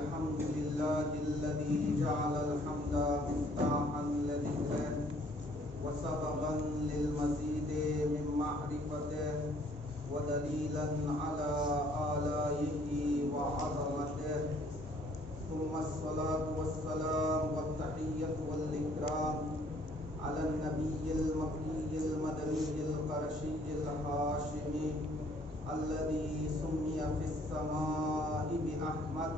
الحمد لله الذي جعل الحمد مفتاحا لذكره وسببا للمزيد من معرفته ودليلا على آلائه وعظمته ثم الصلاة والسلام والتحية والإكرام على النبي المكي المدني القرشي الهاشمي الذي سمي في السماء بأحمد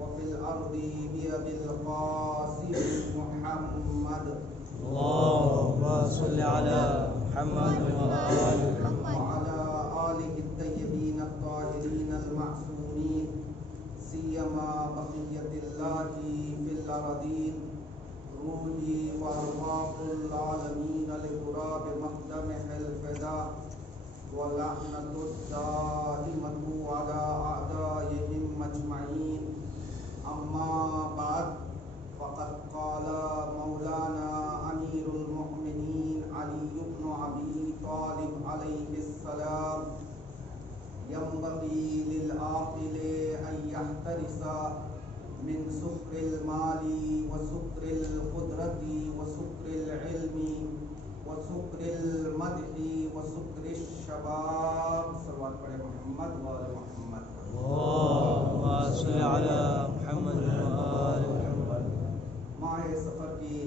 وفي الأرض بأبي القاسم محمد. اللهم صل على محمد وآل محمد وعلى آله الطيبين الطاهرين المعصومين سيما بقية الله في الأرضين روحي وأرواح العالمين لقراب مقدمه الفداء ولعنة الدائمة على أعدائهم أجمعين. أما بعد فقد قال مولانا أمير المؤمنين علي بن أبي طالب عليه السلام: ينبغي للعاقل أن يحترس من سكر المال وسكر القدرة وسكر العلم وسكر المدح وسكر الشباب. صلوات پڑھے محمد وآل محمد. اللهم صل على محمد وآل محمد. ماہ سفر کی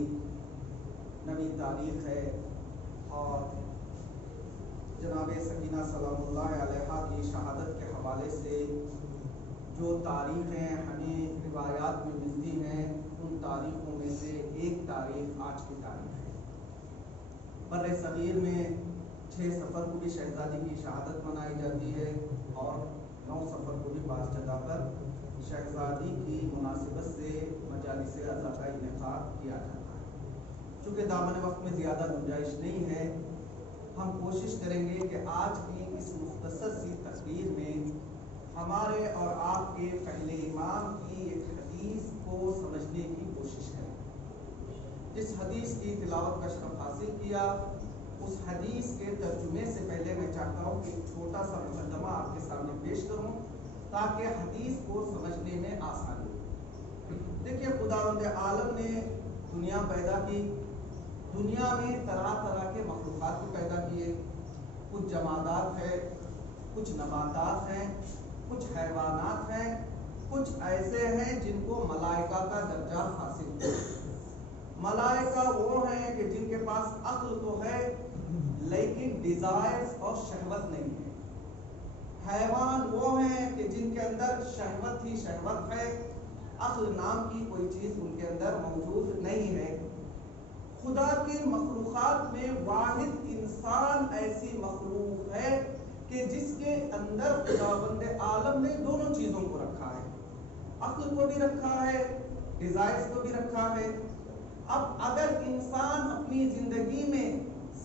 نوی تاریخ ہے اور جناب سکینہ سلام اللہ علیہا کی شہادت کے حوالے سے جو تاریخیں ہمیں روایات میں ملتی ہیں ان تاریخوں میں سے ایک تاریخ آج کی تاریخ ہے. بر صغیر میں 6 سفر کو بھی شہزادی کی شہادت منائی جاتی ہے اور 9 سفر کو بھی بعض جگہ پر شہزادی کی مناسبت سے مجالس عزا کا انعقاد کیا جاتا ہے. چونکہ دامن وقت میں زیادہ گنجائش نہیں ہے، ہم کوشش کریں گے کہ آج کی اس مختصر سی تقریر میں ہمارے اور آپ کے پہلے امام کی ایک حدیث کو سمجھنے کی کوشش کریں. جس حدیث کی تلاوت کا شرف حاصل کیا اس حدیث کے ترجمے سے پہلے میں چاہتا ہوں کہ ایک چھوٹا سا مقدمہ آپ کے سامنے پیش کروں تاکہ حدیث کو سمجھنے میں آسانی ہو. دیکھیے، خداوند عالم نے دنیا پیدا کی، دنیا میں طرح طرح کے مخلوقات کو پیدا کیے. کچھ جمادات ہیں، کچھ نباتات ہیں، کچھ حیوانات ہیں، کچھ ایسے ہیں جن کو ملائکہ کا درجہ حاصل ہے. ملائکہ وہ ہیں کہ جن کے پاس عقل تو ہے لیکن ڈیزائرز اور شہوت نہیں ہے. حیوان وہ ہیں کہ جن کے اندر شہوت ہی شہوت ہے، عقل نام کی کوئی چیز ان کے اندر موجود نہیں ہے. خدا کی مخلوقات میں واحد انسان ایسی مخلوق ہے کہ جس کے اندر خداوند عالم نے دونوں چیزوں کو رکھا ہے، عقل کو بھی رکھا ہے، ڈیزائرز کو بھی رکھا ہے. اب اگر انسان اپنی زندگی میں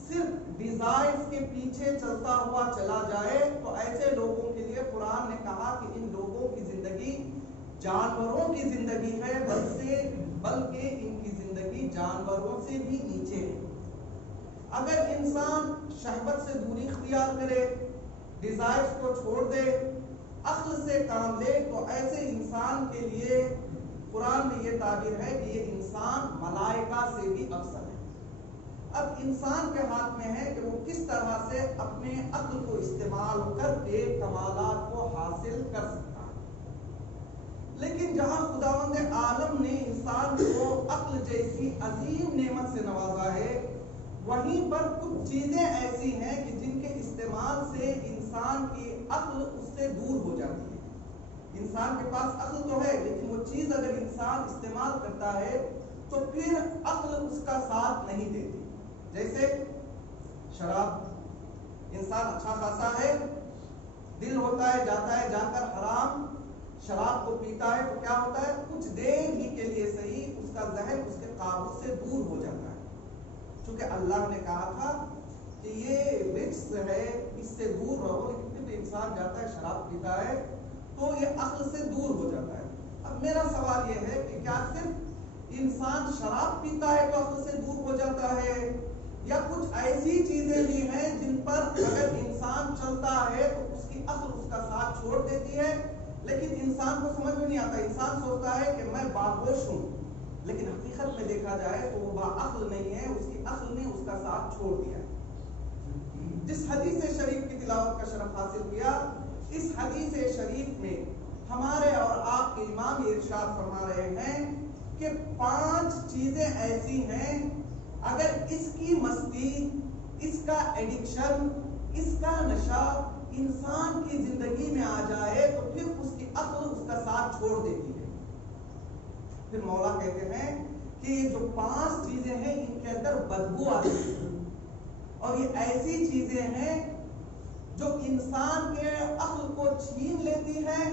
صرف ڈیزائرز کے پیچھے چلتا ہوا چلا جائے تو ایسے لوگوں کے لیے قرآن نے کہا کہ ان لوگوں کی زندگی جانوروں کی زندگی ہے، بلکہ ان کی زندگی جانوروں سے بھی نیچے ہے. اگر انسان شہوت سے دوری اختیار کرے، ڈیزائرز کو چھوڑ دے، عقل سے کام لے تو ایسے انسان کے لیے قرآن میں یہ تعبیر ہے کہ یہ انسان ملائکہ سے بھی افضل ہے. اب انسان کے ہاتھ میں ہے کہ وہ کس طرح سے اپنے عقل کو استعمال کر کے کمالات کو حاصل کر سکتا ہے. لیکن جہاں خداوند عالم نے انسان کو عقل جیسی عظیم نعمت سے نوازا ہے، وہیں پر کچھ چیزیں ایسی ہیں کہ جن کے استعمال سے انسان کی عقل اس سے دور ہو جاتی ہے. انسان کے پاس عقل تو ہے لیکن وہ چیز اگر انسان استعمال کرتا ہے تو پھر عقل اس کا ساتھ نہیں دیتی. جیسے شراب، انسان اچھا خاصا ہے، دل ہوتا ہے جاتا ہے جا کر حرام شراب کو پیتا ہے تو کیا ہوتا ہے، کچھ دیر ہی کے لیے صحیح اس کا ذہن اس کے قابو سے دور ہو جاتا ہے. چونکہ اللہ نے کہا تھا کہ یہ رجس ہے، اس سے دور رہو، لیکن پھر انسان جاتا ہے شراب پیتا ہے تو یہ عقل سے دور ہو جاتا ہے. اب میرا سوال یہ ہے کہ کیا صرف انسان شراب پیتا ہے تو عقل سے دور ہو جاتا ہے، یا کچھ ایسی چیزیں بھی ہیں جن پر اگر انسان چلتا ہے تو اس کی عقل اس کا ساتھ چھوڑ دیتی ہے، لیکن انسان کو سمجھ میں نہیں آتا. انسان سوچتا ہے کہ میں باہوش ہوں، لیکن حقیقت میں دیکھا جائے تو وہ باعقل نہیں ہے، اس کی عقل نے اس کا ساتھ چھوڑ دیا. جس حدیث شریف کی تلاوت کا شرف حاصل کیا، اس حدیث شریف میں ہمارے اور آپ کے امام ارشاد فرما رہے ہیں کہ 5 چیزیں ایسی ہیں اگر اس کی مستی، اس کا ایڈکشن، اس کا نشہ انسان کی زندگی میں آ جائے تو پھر اس کی عقل اس کا ساتھ چھوڑ دیتی ہے. پھر مولا کہتے ہیں کہ یہ جو 5 چیزیں ہیں ان کے اندر بدبو آتی ہے، اور یہ ایسی چیزیں ہیں جو انسان کے عقل کو چھین لیتی ہے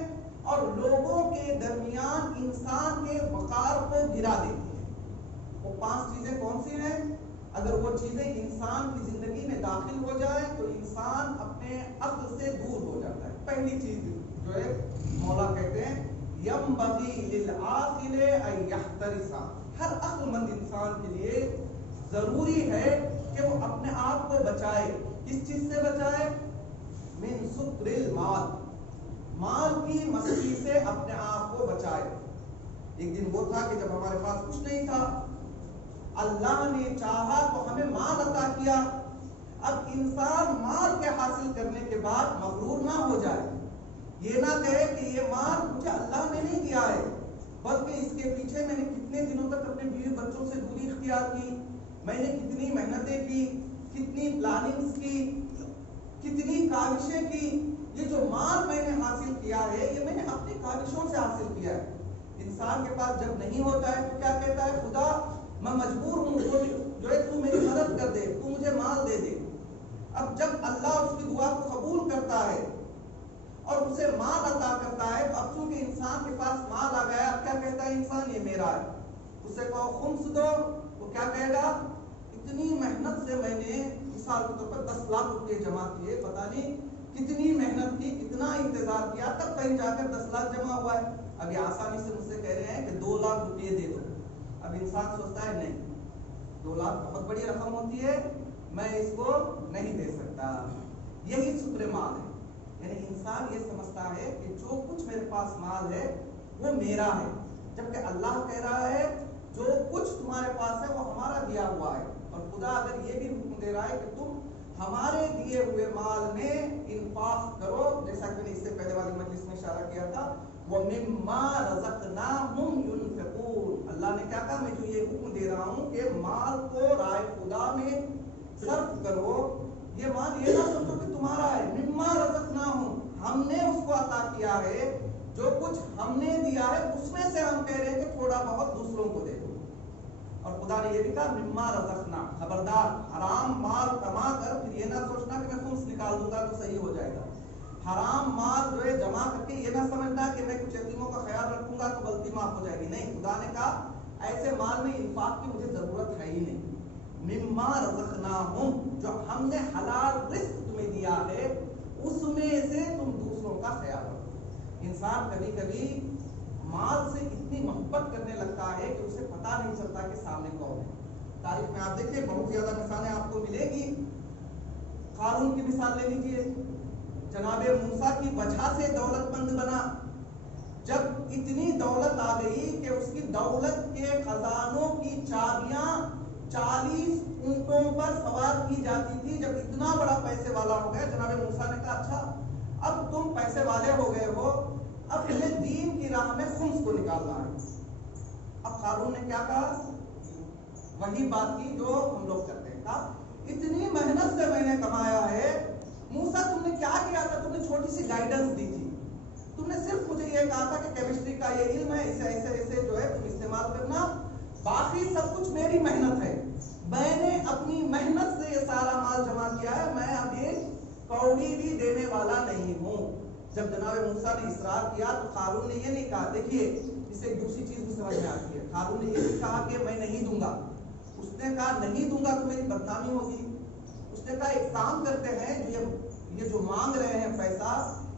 اور لوگوں کے درمیان انسان کے وقار کو گرا دیتی ہے. وہ 5 چیزیں کون سی ہیں؟ اگر وہ چیزیں انسان کی زندگی میں داخل ہو جائے تو انسان اپنے عقل سے دور ہو جاتا ہے. پہلی چیز جو ہے مولا کہتے ہیں يَنبَغِي لِلْعَاقِلِ أَن يَحْتَرِسَ. ہر عقل مند انسان کے لیے ضروری ہے کہ وہ اپنے آپ کو بچائے. کس چیز سے بچائے؟ من سکر المال، مال کی مستی سے اپنے آپ کو بچائے. ایک دن وہ تھا کہ جب ہمارے پاس کچھ نہیں تھا، اللہ نے چاہا تو ہمیں مال عطا کیا. اب انسان مال کے حاصل کرنے کے بعد مغرور نہ ہو جائے، یہ نہ کہے کہ یہ مال مجھے اللہ نے نہیں دیا ہے، بلکہ اس کے پیچھے میں نے کتنے دنوں تک اپنے بیوی بچوں سے دوری اختیار کی، میں نے کتنی محنتیں کی، کتنی پلاننگز کی، کتنی کاوشیں کی. یہ جو مال میں نے حاصل کیا ہے یہ میں نے اپنی کاوشوں سے حاصل کیا ہے. انسان کے پاس جب نہیں ہوتا ہے تو کیا کہتا ہے؟ خدا میں مجبور ہوں، جو ہے تو میری مدد کر دے، تو مجھے مال دے دے. اب جب اللہ اس کی دعا کو قبول کرتا ہے اور اسے مال عطا کرتا ہے تو اب چونکہ انسان کے پاس مال آ گیا، اب کیا کہتا ہے انسان؟ یہ میرا ہے. اسے کہو خمس دو، وہ کیا کہے گا؟ اتنی محنت سے میں نے مثال کے طور پر 10 لاکھ روپے جمع کیے، پتہ نہیں کتنی محنت کی، کتنا انتظار کیا، تب کہیں جا کر 10 لاکھ جمع ہوا ہے. اب یہ آسانی سے مجھ سے کہہ رہے ہیں کہ 2 لاکھ روپے دے دو. اب انسان سوچتا ہے نہیں، 2 لاکھ بہت بڑی رقم ہوتی ہے، میں اس کو نہیں دے سکتا. یہی شکر مال ہے. یعنی انسان یہ سمجھتا ہے کہ جو کچھ میرے پاس مال ہے وہ میرا ہے، جبکہ اللہ کہہ رہا ہے جو کچھ تمہارے پاس ہے وہ ہمارا دیا ہوا ہے. اور خدا اگر یہ بھی حکم دے رہا ہے کہ تم ہمارے دیے ہوئے مال میں انفاق کرو، جیسا کہ میں نے اس سے پہلے والی مجلس میں اشارہ کیا تھا، وَمِمَّا رَزَقْنَاهُمْ يُنْفِقُونَ. اللہ نے کیا کہا؟ میں جو یہ حکم دے رہا ہوں کہ مال کو رائے خدا میں صرف کرو، یہ مال یہ نہ سمجھو کہ تمہارا ہے. مِمَّا رَزَقْنَاهُمْ، ہم نے اس کو عطا کیا ہے، جو کچھ ہم نے دیا ہے اس میں سے ہم کہہ رہے ہیں کہ تھوڑا بہت دوسروں کو دے دو. اور خدا نے یہ بھی کہا مما رزقنا، خبردار حرام مال کما کر پھر یہ نہ سوچنا کہ میں خمس نکال دوں گا تو صحیح ہو جائے گا. حرام مال جو ہے جمع کر کے یہ نہ سمجھنا کہ میں کچھ یتیموں کا خیال رکھوں گا تو غلطی معاف ہو جائے گی. نہیں، خدا نے کہا ایسے مال میں انفاق کی مجھے ضرورت ہے ہی نہیں. مما رزقناہم، جو ہم نے حلال رزق تمہیں دیا ہے اس میں سے تم دوسروں کا خیال رکھو. انسان کبھی کبھی مال سے اتنی محبت کرنے لگتا ہے کہ اسے پتہ نہیں چلتا کہ سامنے کون ہے. تاریخ میں آپ دیکھیں بہت زیادہ مثالیں آپ کو ملے گی. قارون کی مثال لے لیجیے، جناب موسیٰ کی وجہ سے دولت مند بنا. جب اتنی دولت آ گئی کہ اس کی دولت کے خزانوں کی چابیاں 40 اونٹوں پر سوار کی جاتی تھی. جب اتنا بڑا پیسے والا ہو گیا، جناب موسیٰ نے کہا اچھا اب تم پیسے والے ہو گئے ہو، اب تمہیں دین کی راہ میں خمس کو نکالنا ہے. اب قارون نے کیا کہا؟ وہی بات کی جو ہم لوگ کرتے ہیں. کہا اتنی محنت سے میں نے کمایا ہے، موسیٰ تم نے کیا کیا تھا؟ تم نے چھوٹی سی گائیڈنس دی تھی، تم نے صرف مجھے یہ کہا تھا کہ کیمسٹری کا یہ علم ہے، اسے ایسے ایسے جو ہے تم استعمال کرنا، باقی سب کچھ میری محنت ہے، میں نے اپنی محنت سے یہ سارا مال جمع کیا ہے، میں اب ایک کوڑی بھی دینے والا نہیں ہوں. جب جناب موسیٰ نے اصرار کیا تو قارون نے یہ نہیں کہا، دیکھیے اس سے ایک دوسری چیز بھی سمجھ میں آتی ہے. قارون نے یہ نہیں کہا کہ میں نہیں دوں گا، اس نے کہا نہیں دوں گا تو میری بدنامی ہوگی. اس نے کہا ایک کام کرتے ہیں، جو یہ جو مانگ رہے ہیں پیسہ،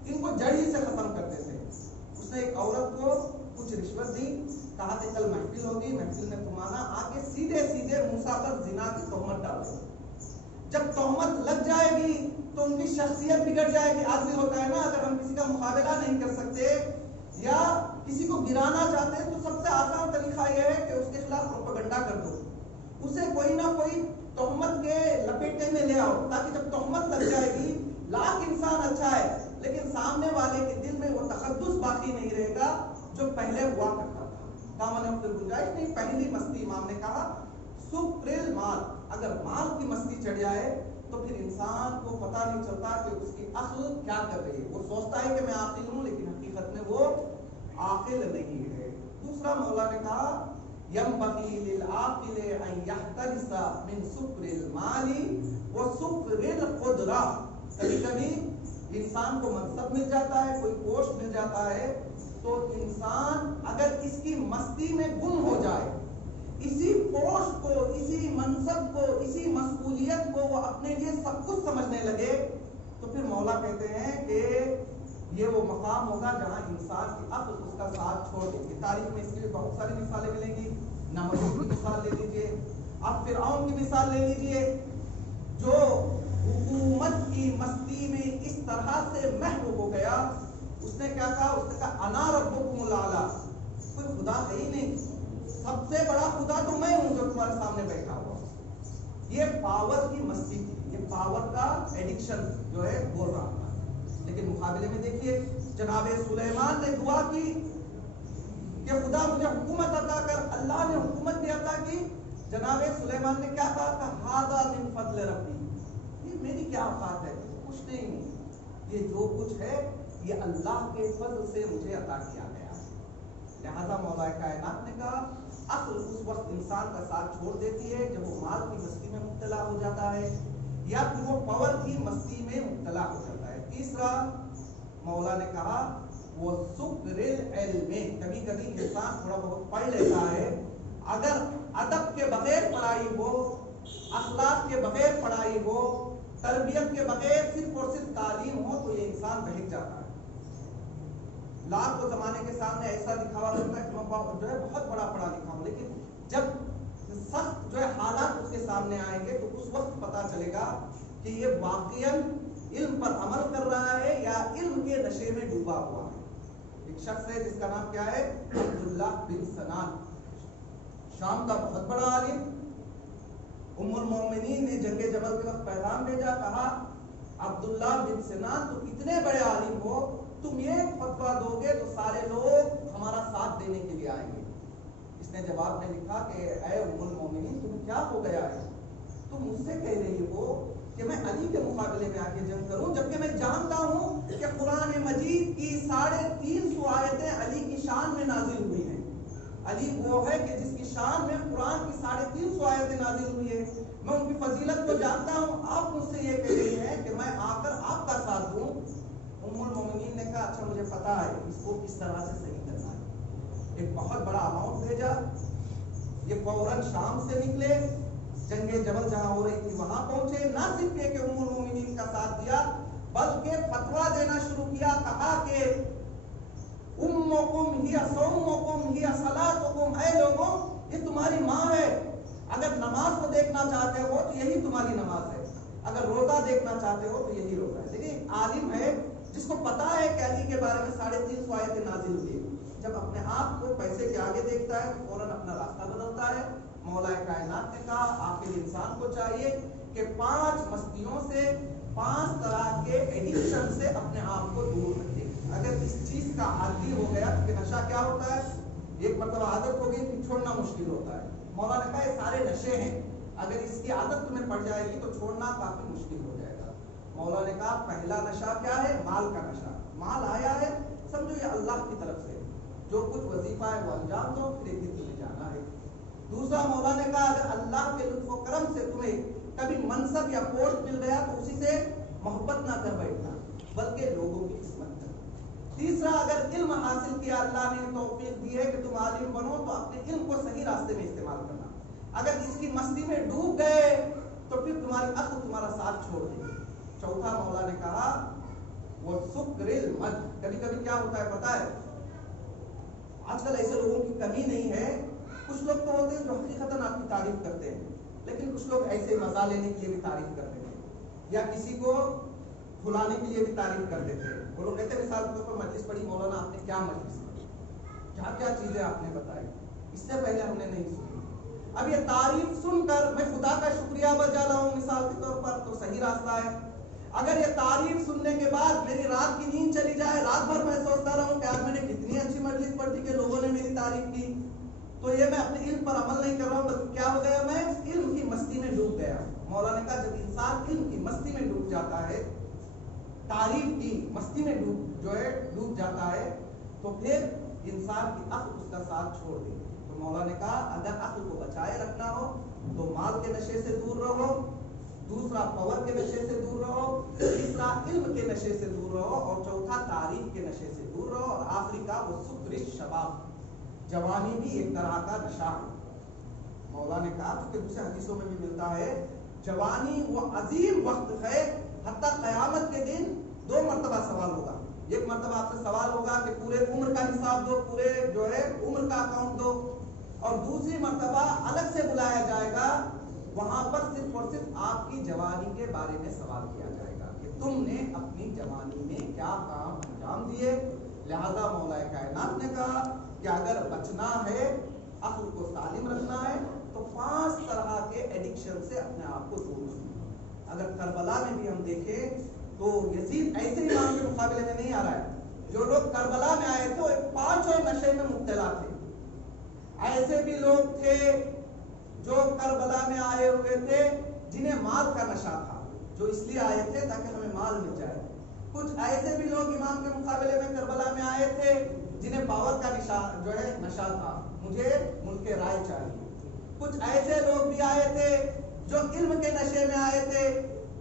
ان کو جڑ ہی سے ختم کر دیتے ہیں. اس نے ایک عورت کو کچھ رشوت دی، کہا کہ کل محفل ہوگی، محفل میں تم آنا، آ کے سیدھے سیدھے موسیٰ پر زنا کی تہمت ڈال دو. جب تہمت لگ جائے گی تو ان کی شخصیت بگڑ جائے گی. آدمی ہوتا ہے نا، اگر ہم کسی کا مقابلہ نہیں کر سکتے یا کسی کو گرانا چاہتے ہیں تو سب سے آسان طریقہ یہ ہے کہ اس کے خلاف پروپیگنڈا کر دو، اسے کوئی نہ کوئی تہمت کے لپیٹے میں لے آؤ، تاکہ جب تہمت لگ جائے گی، لاکھ انسان اچھا ہے لیکن سامنے والے کے دل میں وہ تقدس باقی نہیں رہے گا جو پہلے ہوا کرتا تھا۔ دامن میں گنجائش نہیں۔ پہلی مستی امام نے کہا سکرل مال، اگر مال کی مستی چڑھ جائے تو پھر انسان کو پتہ نہیں چلتا کہ اس کی عقل کیا کر رہی ہے، وہ سوچتا ہے کہ میں عاقل ہوں لیکن حقیقت میں وہ عاقل نہیں ہے۔ دوسرا مولا نے کہا ينبغي للعاقل ان يحترس من سكر المال وسكر القدرة۔ کبھی کبھی انسان کو منصب مل جاتا ہے، کوئی پوسٹ مل جاتا ہے، تو انسان اگر اس کی مستی میں گم ہو جائے، اسی پوسٹ کو، اسی منصب کو، اسی مسئولیت کو وہ اپنے لیے سب کچھ سمجھنے لگے، تو پھر مولا کہتے ہیں کہ یہ وہ مقام ہوگا جہاں انسان کی عقل اس کا ساتھ چھوڑ دے گی۔ تاریخ میں اس کی بہت ساری مثالیں ملیں گی۔ نمرود کی مثال لے لیجئے، اب فرعون کی مثال لے لیجئے، جو حکومت کی مستی میں اس طرح سے محو ہو گیا، اس نے کیا کہا؟ اس نے کہا انا ربکم الاعلی، کوئی خدا ہے ہی نہیں، سب سے بڑا خدا تو میں ہوں جو تمہارے سامنے بیٹھا ہوا۔ یہ پاور کی مستی تھی، یہ پاور کا ایڈکشن جو ہے بول رہا تھا۔ لیکن مقابلے میں دیکھیے جناب سلیمان نے دعا کی کہ خدا مجھے حکومت عطا کر، اللہ نے حکومت بھی عطا کی۔ جناب سلیمان نے کیا کہا تھا؟ ھذا من فضل ربی، یہ میری کیا اوقات ہے، کچھ نہیں، یہ جو کچھ ہے یہ اللہ کے فضل سے مجھے عطا کیا گیا۔ لہذا مولا کائنات نے کہا عقل اس وقت انسان کا ساتھ چھوڑ دیتی ہے جب وہ مال کی مستی میں مبتلا ہو جاتا ہے یا پھر وہ پاور کی مستی میں مبتلا ہو جاتا ہے۔ تیسرا مولا نے کہا وہ سکر العلم، کبھی کبھی انسان تھوڑا بہت پڑھ لیتا ہے، اگر ادب کے بغیر پڑھائی ہو، اخلاق کے بغیر پڑھائی ہو، تربیت کے بغیر صرف اور صرف تعلیم ہو، تو یہ انسان بہک جاتا ہے۔ لاکھ کو زمانے کے سامنے ایسا دکھاوا کرتا ہے کہ میں جو ہے بہت بڑا پڑھا لکھا ہوں، لیکن جب سخت جو ہے حالات اس کے سامنے آئیں گے تو اس وقت پتا چلے گا کہ یہ واقعاً علم پر عمل کر رہا ہے یا علم کے نشے میں ڈوبا ہوا ہے۔ ایک شخص ہے جس کا نام کیا ہے؟ عبداللہ بن سنان، شام کا بہت بڑا عالم۔ ام المومنین نے جنگ جمل کے وقت پیغام بھیجا، کہا عبداللہ بن سنان تو اتنے بڑے عالم ہو، تم یہ فتویٰ دو گے تو سارے لوگ ہمارا ساتھ دینے کے لیے آئیں گے۔ اس نے جواب میں لکھا کہ اے ام المومنین تمہیں کیا ہو گیا ہے، تم مجھ سے کہہ رہی ہو کہ میں علی کے مقابلے میں آ کے جنگ کروں، جبکہ میں جانتا ہوں کہ قرآن مجید کی 350 آیتیں علی کی شان میں نازل ہوئی ہیں۔ علی وہ ہے کہ جس کی شان میں قرآن کی 350 آیتیں نازل ہوئی ہیں، میں ان کی فضیلت کو جانتا ہوں، آپ مجھ سے یہ کہہ رہی ہیں کہ میں آ کر آپ کا ساتھ دوں۔ ام المومنین نے کہا اچھا مجھے پتا ہے اس کو کس طرح سے صحیح کرنا ہے۔ ایک بہت بڑا اماؤنٹ بھیجا، یہ فوراً شام سے نکلے، جنگ جمل جہاں ہو رہی تھی وہاں پہنچے، نہ صرف یہ کہ ام المومنین کا ساتھ دیا بلکہ فتویٰ دینا شروع کیا، کہا کہ امکم ہی صومکم ہی صلاتکم، اے لوگوں یہ تمہاری ماں ہے، اگر نماز کو دیکھنا چاہتے ہو تو یہی تمہاری نماز ہے، اگر روزہ دیکھنا چاہتے ہو تو یہی روزہ ہے۔ لیکن عالم ہے جس کو پتا ہے کہ علی کے بارے میں 350 آیتیں نازل ہوئی، جب اپنے آپ کو پیسے کے آگے دیکھتا ہے تو فوراً اپنا راستہ بدلتا ہے۔ مولا کائنات نے کہا آخر انسان کو چاہیے کہ 5 مستیوں سے، 5 طرح کے ایڈکشن سے اپنے آپ کو دور رکھے۔ اگر اس چیز کا عادی ہو گیا تو نشہ کیا ہوتا ہے؟ ایک مرتبہ عادت ہو گئی پھر چھوڑنا مشکل ہوتا ہے۔ مولا نے کہا یہ سارے نشے ہیں، اگر اس کی عادت تمہیں پڑ جائے گی تو چھوڑنا کافی مشکل ہو جائے گا۔ مولا نے کہا پہلا نشہ کیا ہے؟ مال کا نشہ۔ مال آیا ہے سمجھو یہ اللہ کی طرف سے، جو کچھ وظیفہ ہے وہ انجام دو، پھر ایک دن تمہیں جانا ہے۔ دوسرا مولا نے کہا اگر اللہ کے لطف و کرم سے تمہیں کبھی منصب یا پوسٹ مل گیا تو اسی سے محبت نہ کر بیٹھنا بلکہ لوگوں کی خدمت کر۔ تیسرا اگر علم حاصل کیا، اللہ نے توفیق دی ہے کہ تم عالم بنو تو اپنے علم کو صحیح راستے میں استعمال کرنا، اگر اس کی مستی میں ڈوب گئے تو پھر تمہاری عقل تمہارا ساتھ چھوڑ دے گی۔ چوتھا مولا نے کہا وہ سکر المد، کبھی کبھی کیا ہوتا ہے پتہ ہے، آج کل ایسے لوگوں کی کمی نہیں ہے، کچھ لوگ تو ہوتے ہیں جو حقیقتاً آپ کی تعریف کرتے ہیں، لیکن کچھ لوگ ایسے مزہ لینے کے لیے بھی تعریف کرتے ہیں یا کسی کو بھلانے کے لیے بھی تعریف کر دیتے ہیں۔ وہ لوگ کہتے ہیں مثال کے طور پر مجلس پڑھی، مولانا آپ نے کیا مجلس پڑھی، کیا کیا چیزیں آپ نے بتائی، اس سے پہلے ہم نے نہیں سنی. اب یہ تعریف سن کر میں خدا کا شکریہ بجا رہا ہوں مثال کے طور پر، تو صحیح راستہ ہے. اگر یہ تعریف سننے کے بعد میری رات کی نیند چلی جائے، رات بھر میں سوچتا رہوں کہ آج میں نے کتنی اچھی مجلس پڑھی کہ لوگوں نے میری تعریف کی، تو یہ میں اپنے علم پر عمل نہیں کر رہا ہوں، بلکہ کیا ہو گیا، میں علم کی مستی میں ڈوب گیا. مولا نے کہا جب انسان علم کی مستی میں ڈوب جاتا ہے، تعریف کی مستی میں ڈوب جاتا ہے، تو پھر انسان کی عقل اس کا ساتھ چھوڑ دے. تو مولا نے کہا اگر عقل کو بچائے رکھنا ہو تو مال کے نشے سے دور رہو، دوسرا پاور کے نشے سے دور رہو، تیسرا علم کے نشے سے دور رہو، اور چوتھا تعریف کے نشے سے دور رہو، اور آخری کا وہ سکر شباب، جوانی بھی ایک طرح کا نشہ ہے. مولا نے کہا کہ دوسرے حدیثوں میں بھی ملتا ہے جوانی وہ عظیم وقت ہے، حتیٰ قیامت کے دن 2 مرتبہ سوال ہوگا. ایک مرتبہ آپ سے سوال ہوگا کہ پورے عمر کا حساب دو، پورے عمر کا اکاؤنٹ دو، اور دوسری مرتبہ الگ سے بلایا جائے گا، وہاں پر صرف اور صرف آپ کی جوانی کے بارے میں سوال کیا جائے گا کہ تم نے اپنی جوانی میں کیا کام انجام دیے. لہذا مولا کائنات نے کہا کہ اگر بچنا ہے، عقل کو سالم رکھنا ہے، تو 5 طرح کے ایڈکشن سے اپنے آپ کو دور رکھنا. اگر کربلا میں بھی ہم دیکھیں تو یزید ایسے امام کے مقابلے میں نہیں آ رہا ہے. جو لوگ کربلا میں آئے تھے وہ 5 نشے میں مبتلا تھے. ایسے بھی لوگ تھے جو کربلا میں آئے ہوئے تھے جنہیں مال کا نشہ تھا، جو اس لیے آئے تھے تاکہ ہمیں مال مل جائے. کچھ ایسے بھی لوگ امام کے مقابلے میں کربلا میں آئے تھے جنہیں پاور کا نشہ تھا، مجھے ملک رائے چاہیے. کچھ ایسے لوگ بھی آئے تھے جو علم کے نشے میں آئے تھے،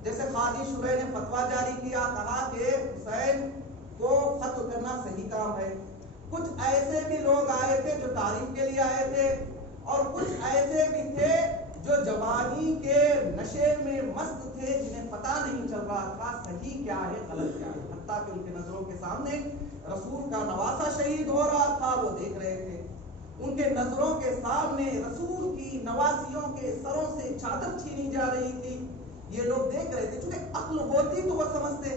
جیسے قاضی شرح نے فتویٰ جاری کیا، کہا کہ حسین کو قتل کرنا صحیح کام ہے. کچھ ایسے بھی لوگ آئے تھے جو تعریف کے لیے آئے تھے، اور کچھ ایسے بھی تھے جو جوانی کے نشے میں مست تھے، جنہیں پتہ نہیں چل رہا تھا صحیح کیا ہے غلط کیا ہے. حتیٰ کہ ان کے نظروں کے سامنے رسول کا نواسہ شہید ہو رہا تھا، وہ دیکھ رہے تھے. ان کے نظروں کے سامنے رسول کی نواسیوں کے سروں سے چادر چھینی جا رہی تھی، یہ لوگ دیکھ رہے تھے. چونکہ عقل ہوتی تو وہ سمجھتے،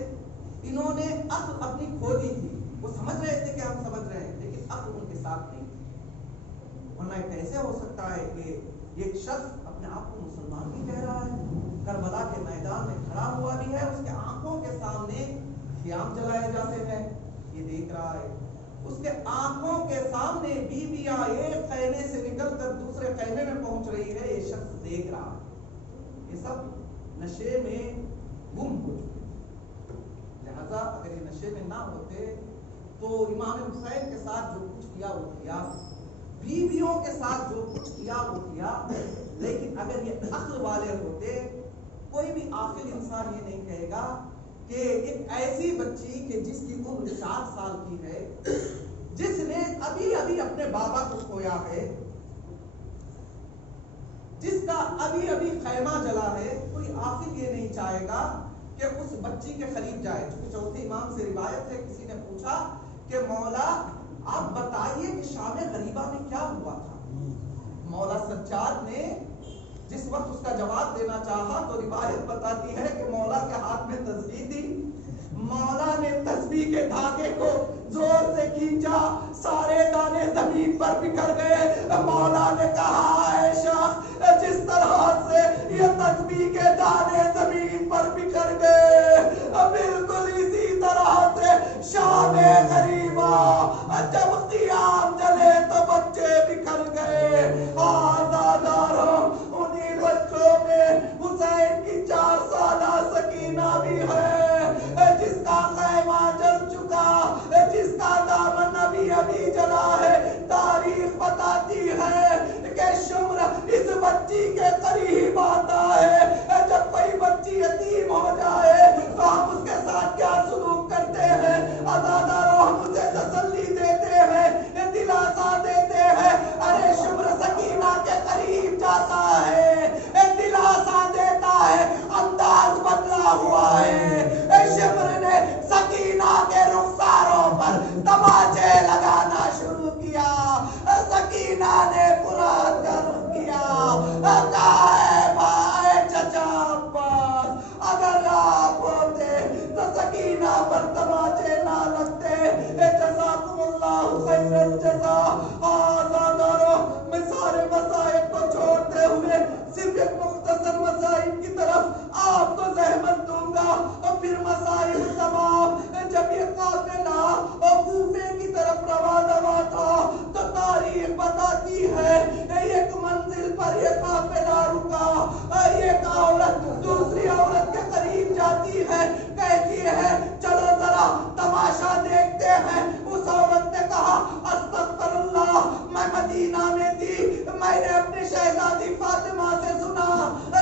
انہوں نے عقل اپنی کھو دی تھی. وہ سمجھ رہے تھے کہ ہم سمجھ رہے ہیں، لیکن عقل ان کے ساتھ نہیں تھی. ورنہ کیسے ہو سکتا ہے کہ ایک شخص اپنے آپ کو مسلمان بھی کہہ رہا ہے، کربلا کے میدان میں کھڑا ہوا بھی ہے، اس کے آنکھوں کے سامنے خیام جلائے جاتے ہیں، یہ دیکھ رہا ہے. اس کے آنکھوں کے سامنے بیویاں ایک خیمے سے نکل کر دوسرے خیمے میں پہنچ رہی ہے، یہ شخص دیکھ رہا ہے. یہ سب نشے میں گم ہو چکے. لہذا اگر یہ نشے میں نہ ہوتے تو امام حسین کے ساتھ جو کچھ کیا وہ کیا، بیویوں کے ساتھ جو کچھ کیا وہ کیا. لیکن اگر یہ عقل والے ہوتے، کوئی بھی عاقل انسان یہ نہیں کہے گا کہ ایک ایسی بچی کہ جس کی عمر 4 سال کی ہے، جس نے ابھی ابھی اپنے بابا کو کھویا ہے، جس کا ابھی ابھی خیمہ جلا ہے، کوئی عاقل یہ نہیں چاہے گا کہ اس بچی کے قریب جائے. چونکہ چوتھے امام سے روایت ہے، کسی نے پوچھا کہ مولا آپ بتائیے کہ شام غریبہ میں کیا ہوا تھا. مولا سجاد نے جس وقت اس کا جواب دینا چاہا تو روایت بتاتی ہے کہ مولا کے ہاتھ میں تسبیح تھی. مولا نے تسبیح کے دھاگے کو زور سے کھینچا، سارے دانے زمین پر بکھر گئے. مولا نے کہا عائشہ جس طرح سے یہ تسبیح کے دانے زمین پر بکھر گئے، بالکل اسی طرح سے شام غریبہ جب قیام جلے تو بچے بکھر گئے. آزاداروں، انہی بچوں میں حسین کی 4 سالہ سکینہ بھی ہے، جس کا خیمہ جل چکا، جس کا دامن ابھی جلا ہے. تاریخ بتاتی ہے کہ شمر اس بچی کے قریب آتا ہے. جب کوئی بچی یتیم ہو جائے تو ہم اس کے ساتھ کیا سلوک کرتے ہیں؟ عزاداروں، ہم اسے تسلی دیتے ہیں، دلاسا دیتے ہیں. ارے شمر سکینہ کے قریب جاتا ہے، دلاسا دیتا ہے، انداز بدلا ہوا ہے. شمر نے سکینہ کے رخساروں پر تماچے لگانا شروع کیا. سکینہ نے قرآن کا رخ کیا، کہا ہے بھائی چچا عباس، اگر آپ ہوتے تو سکینہ پر تماچے نہ لگتے. جزاکم اللہ خیر الجزا. بتاتی ہے ایک منزل پر یہ قافلہ رکا، ایک عورت دوسری عورت کے قریب جاتی ہے، کہتی ہے چلو ذرا تماشا دیکھتے ہیں۔ اس عورت نے کہا استغفر اللہ، میں مدینہ میں تھی، میں نے اپنی شہزادی فاطمہ سے سنا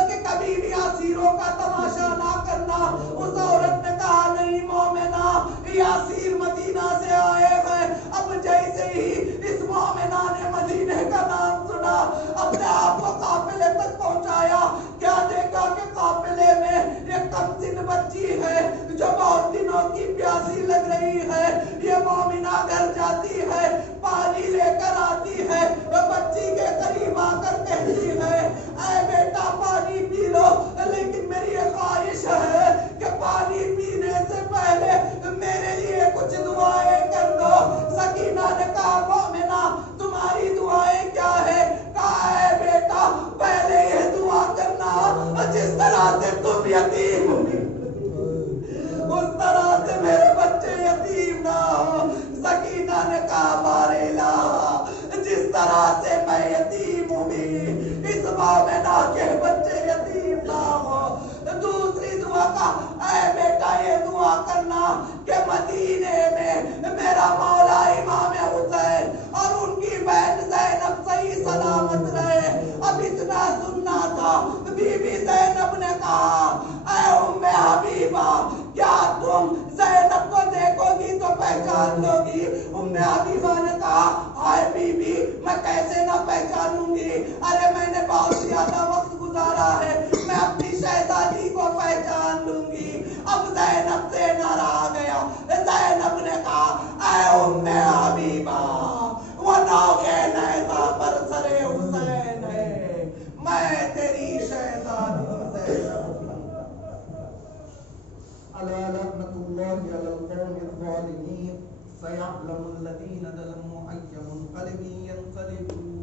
کہ کبھی بھی اسیروں کا تماشا نہ کرنا۔ اس عورت نے کہا نہیں مومنہ، یاسیر مدینہ سے آئے ہیں۔ اب جیسے ہی اس مومنہ نے مدینے کا نام سنا، اپنے آپ کو قافلے تک پہنچایا، کیا دیکھا کہ قافلے میں ایک کمسن بچی ہے جو بہت دنوں کی پیاسی لگ رہی ہے۔ یہ مومنہ گھر جاتی ہے، پانی لے کر آتی ہے، بچی کے قریب آ کر کہتی ہے اے بیٹا پانی پی لو، لیکن میری یہ خواہش ہے کہ پانی پینے سے پہلے میرے لیے کچھ دعائیں کر دو۔ سکینہ نے کہا مومنہ تمہاری دعائیں کیا ہے؟ کہا اے بیٹا پہلے یہ دعا کرنا جس طرح سے تم یتیم ہوئی اس طرح سے میرے بچے یتیم نہ ہو۔ سکینہ نے کہا بارے الہ جس طرح سے میں یتیم ہوئی اس مومنہ کے بچے یتیم نہ ہو۔ دوسری دعا کا اے بیٹا یہ دعا کرنا کہ مدینے میں میرا مولا امام حسین اور ان کی بہن زینب صحیح سلامت رہے۔ اب اتنا سننا تھا، بی بی زینب نے کہا اے ام حبیبہ کیا تم زینب کو دیکھو گی تو پہچان لو گی؟ ام حبیبہ نے کہا ہائے بی بی میں کیسے نہ پہچانوں گی، ارے میں نے بہت زیادہ وقت گزارا ہے، میں اپنی شہزادی کو پہچان لوں گی۔ اب زینب سے نہ رہا گیا، زینب نے کہا اے ام حبیبہ وہ نوکے نیزہ پر سر حسین ہے، میں تیری شہزادی زینب الا لعنت اللہ علی القوم الظالمین سیعلم الذین ظلموا ای منقلب ینقلبون